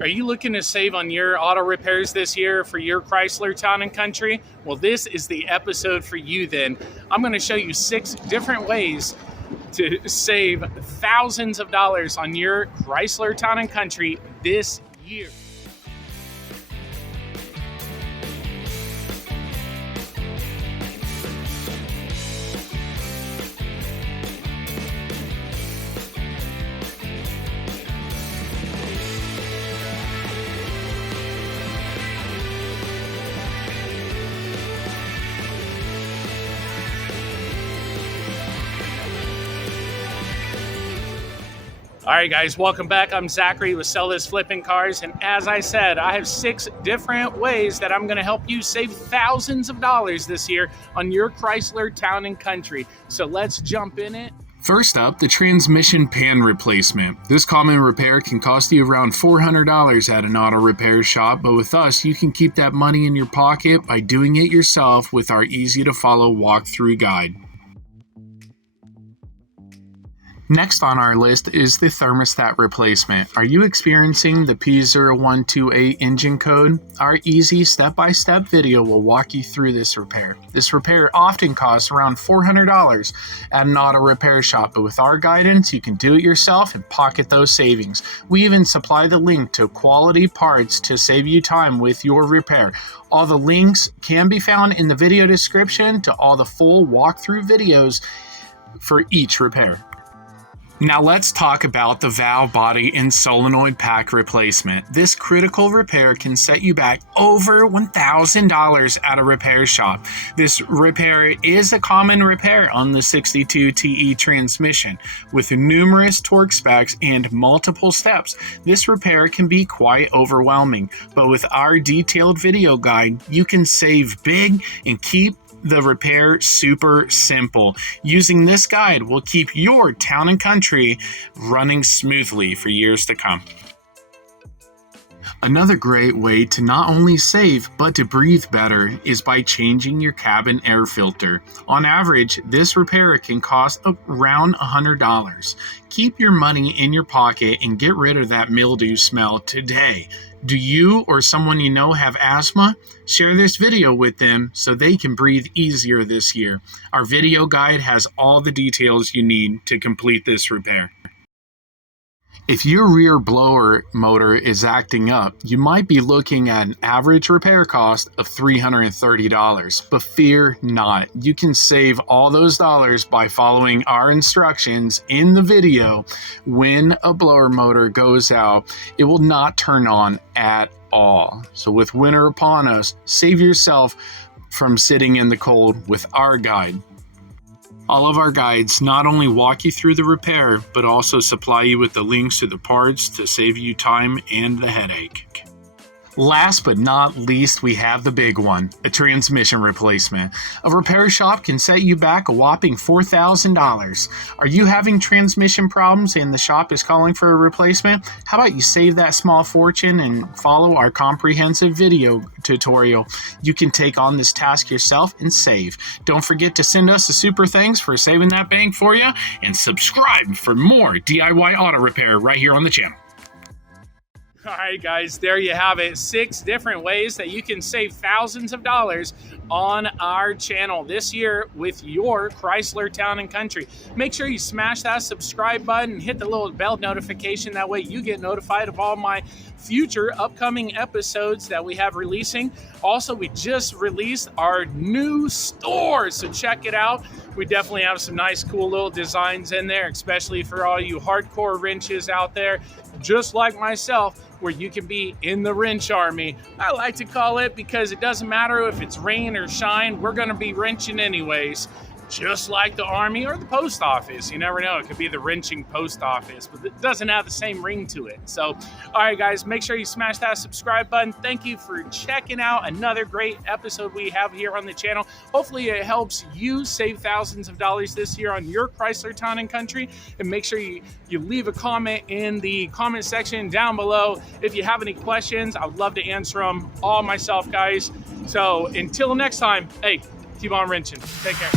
Are you looking to save on your auto repairs this year for your Chrysler Town and Country? Well, this is the episode for you then. I'm going to show you 6 different ways to save thousands of dollars on your Chrysler Town and Country this year. All right, guys, welcome back. I'm Zachary with Sell This Flipping Cars, and as I said, I have 6 different ways that I'm going to help you save thousands of dollars this year on your Chrysler Town and Country. So let's jump in it. First up, the transmission pan replacement. This common repair can cost you around $400 at an auto repair shop, but with us, you can keep that money in your pocket by doing it yourself with our easy-to-follow walkthrough guide. Next on our list is the thermostat replacement. Are you experiencing the P0128 engine code? Our easy step-by-step video will walk you through this repair. This repair often costs around $400 at an auto repair shop, but with our guidance, you can do it yourself and pocket those savings. We even supply the link to quality parts to save you time with your repair. All the links can be found in the video description to all the full walkthrough videos for each repair. Now let's talk about the valve body and solenoid pack replacement. This critical repair can set you back over $1,000 at a repair shop. This repair is a common repair on the 62 TE transmission. With numerous torque specs and multiple steps, this repair can be quite overwhelming. But with our detailed video guide, you can save big and keep the repair super simple. Using this guide will keep your town and country running smoothly for years to come. Another great way to not only save but to breathe better is by changing your cabin air filter. On average, this repair can cost around $100. Keep your money in your pocket and get rid of that mildew smell today. Do you or someone you know have asthma? Share this video with them so they can breathe easier this year. Our video guide has all the details you need to complete this repair. If your rear blower motor is acting up, you might be looking at an average repair cost of $330, but fear not. You can save all those dollars by following our instructions in the video. When a blower motor goes out, it will not turn on at all. So with winter upon us, save yourself from sitting in the cold with our guide. All of our guides not only walk you through the repair, but also supply you with the links to the parts to save you time and the headache. Last but not least, we have the big one, a transmission replacement. A repair shop can set you back a whopping $4,000. Are you having transmission problems and the shop is calling for a replacement? How about you save that small fortune and follow our comprehensive video tutorial? You can take on this task yourself and save. Don't forget to send us a super thanks for saving that bank for you, and subscribe for more DIY auto repair right here on the channel. All right, guys, there you have it. 6 different ways that you can save thousands of dollars on our channel this year with your Chrysler Town and Country. Make sure you smash that subscribe button and hit the little bell notification. That way you get notified of all my future upcoming episodes that we have releasing. Also, we just released our new store, so check it out. We definitely have some nice, cool little designs in there, especially for all you hardcore wrenches out there, just like myself, where you can be in the wrench army. I like to call it, because it doesn't matter if it's rain or shine, we're gonna be wrenching anyways. Just like the Army or the post office. You never know, it could be the wrenching post office, but it doesn't have the same ring to it. So, all right, guys, make sure you smash that subscribe button. Thank you for checking out another great episode we have here on the channel. Hopefully it helps you save thousands of dollars this year on your Chrysler Town and Country. And make sure you leave a comment in the comment section down below. If you have any questions, I would love to answer them all myself, guys. So until next time, hey, keep on wrenching. Take care.